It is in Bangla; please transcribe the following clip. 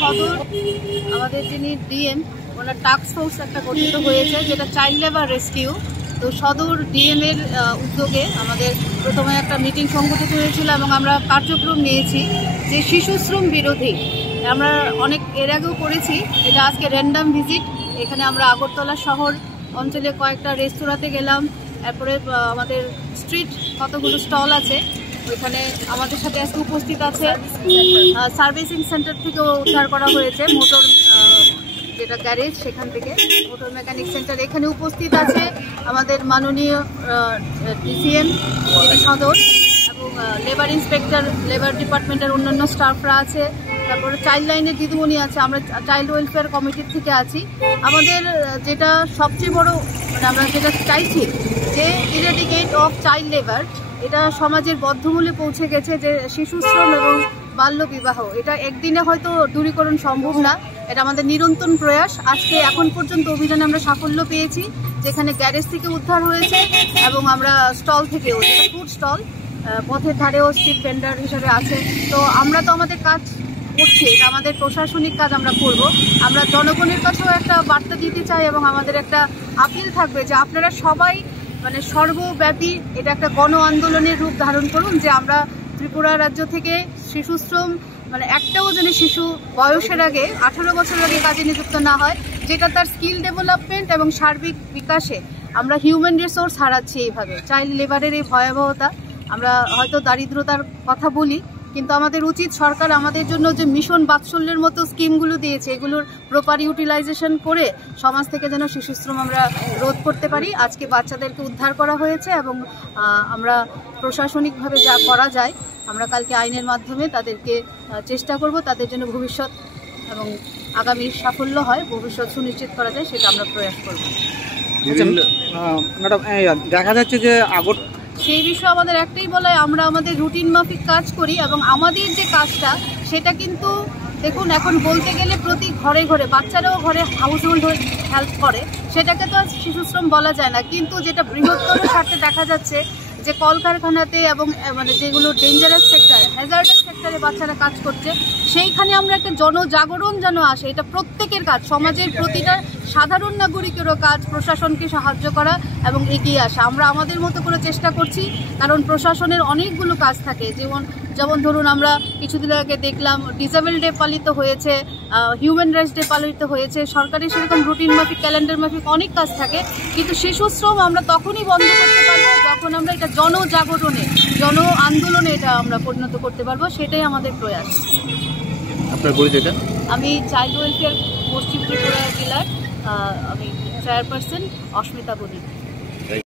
সদর আমাদের যিনি ডিএম ওনার টাস্ক ফোর্স একটা গঠিত হয়েছে যেটা চাইল্ড লেবার রেস্কিউ। তো সদর ডিএম এর উদ্যোগে আমাদের প্রথমে একটা মিটিং সংগঠিত হয়েছিল এবং আমরা কার্যক্রম নিয়েছি যে শিশু শ্রম বিরোধী। আমরা অনেক এর আগেও করেছি, এটা আজকে র্যান্ডাম ভিজিট। এখানে আমরা আগরতলা শহর অঞ্চলে কয়েকটা রেস্তোরাঁতে গেলাম, তারপরে আমাদের স্ট্রিট কতগুলো স্টল আছে ওইখানে আমাদের সাথে আজকে উপস্থিত আছে। সার্ভিসিং সেন্টার থেকেও উদ্ধার করা হয়েছে মোটর যেটা গ্যারেজ, সেখান থেকে মোটর মেকানিক সেন্টার এখানে উপস্থিত আছে আমাদের মাননীয় ডিসিএম যিনি সদর এবং লেবার ইন্সপেক্টর, লেবার ডিপার্টমেন্টের অন্যান্য স্টাফরা আছে, তারপরে চাইল্ড লাইনের দিদিমণি আছে, আমরা চাইল্ড ওয়েলফেয়ার কমিটির থেকে আছি। আমাদের যেটা সবচেয়ে বড় মানে আমরা যেটা চাইছি যে ইরেডিকেট অফ চাইল্ড লেবার, এটা সমাজের বদ্ধমূলে পৌঁছে গেছে যে শিশু শ্রম এবং বাল্য বিবাহ এটা একদিনে হয়তো দূরীকরণ সম্ভব না, এটা আমাদের নিরন্তর প্রয়াস। আজকে এখন পর্যন্ত অভিযানে আমরা সাফল্য পেয়েছি, যেখানে গ্যারেজ থেকে উদ্ধার হয়েছে এবং আমরা স্টল থেকেও, যেটা ফুড স্টল পথের ধারেও স্ট্রিট ভেন্ডার হিসেবে আছে। তো আমরা তো আমাদের কাজ করছি, এটা আমাদের প্রশাসনিক কাজ আমরা করব। আমরা জনগণের কাছেও একটা বার্তা দিতে চাই এবং আমাদের একটা আপিল থাকবে যে আপনারা সবাই মানে সর্বব্যাপী এটা একটা গণ আন্দোলনের রূপ ধারণ করুন, যে আমরা ত্রিপুরা রাজ্য থেকে শিশু শ্রম মানে একটাও যেন শিশু বয়সের আগে 18 বছরের আগে কাজে নিযুক্ত না হয়, যেটা তার স্কিল ডেভেলপমেন্ট এবং সার্বিক বিকাশে আমরা হিউম্যান রিসোর্স হারাচ্ছি। এইভাবে চাইল্ড লেবারের এই ভয়াবহতা, আমরা হয়তো দারিদ্রতার কথা বলি, কিন্তু আমাদের উচিত সরকার আমাদের জন্য যে মিশন বাৎসল্যের মতো স্কিমগুলো দিয়েছে এগুলোর প্রপার ইউটিলাইজেশন করে সমাজ থেকে যেন শিশু শ্রম আমরা রোধ করতে পারি। আজকে বাচ্চাদেরকে উদ্ধার করা হয়েছে এবং আমরা প্রশাসনিকভাবে যা করা যায় আমরা কালকে আইনের মাধ্যমে তাদেরকে চেষ্টা করব তাদের জন্য ভবিষ্যৎ এবং আগামী সাফল্য হয়, ভবিষ্যৎ সুনিশ্চিত করা যায় সেটা আমরা প্রয়াস করব। ম্যাডাম দেখা যাচ্ছে যে সেই বিষয়ে আমাদের একটাই বলায়, আমরা আমাদের রুটিন মাফিক কাজ করি এবং আমাদের যে কাজটা সেটা কিন্তু দেখুন এখন বলতে গেলে প্রতি ঘরে ঘরে বাচ্চারাও ঘরে হাউস হোল্ড হেল্প করে, সেটাকে তো শিশু শ্রম বলা যায় না। কিন্তু যেটা বৃহত্তর স্বার্থে দেখা যাচ্ছে যে কলকারখানাতে এবং মানে যেগুলো ডেঞ্জারাস সেক্টর, হ্যাজার্ডাস সেক্টরে বাচ্চারা কাজ করছে, সেইখানে আমরা একটা জনজাগরণ যেন আসে। এটা প্রত্যেকের কাজ, সমাজের প্রতিটা সাধারণ নাগরিকেরও কাজ প্রশাসনকে সাহায্য করা এবং এগিয়ে আসা। আমরা আমাদের মতো করে চেষ্টা করছি, কারণ প্রশাসনের অনেকগুলো কাজ থাকে। যেমন ধরুন আমরা কিছুদিন আগে দেখলাম ডিসেবল ডে পালিত হয়েছে, হিউম্যান রাইটস ডে পালিত হয়েছে, সরকারি সেরকম রুটিন মাফিক ক্যালেন্ডার মাফিক অনেক কাজ থাকে। কিন্তু শিশু শ্রম আমরা তখনই বন্ধ করতে পারবো যখন আমরা এটা জনজাগরণে, জন আন্দোলনে এটা আমরা পরিণত করতে পারবো, সেটাই আমাদের প্রয়াস। আপনার পরিচয়টা? আমি চাইল্ড ওয়েলফেয়ার পশ্চিম ত্রিপুরা জেলার আমি চেয়ারপারসন অস্মিতা বণিক।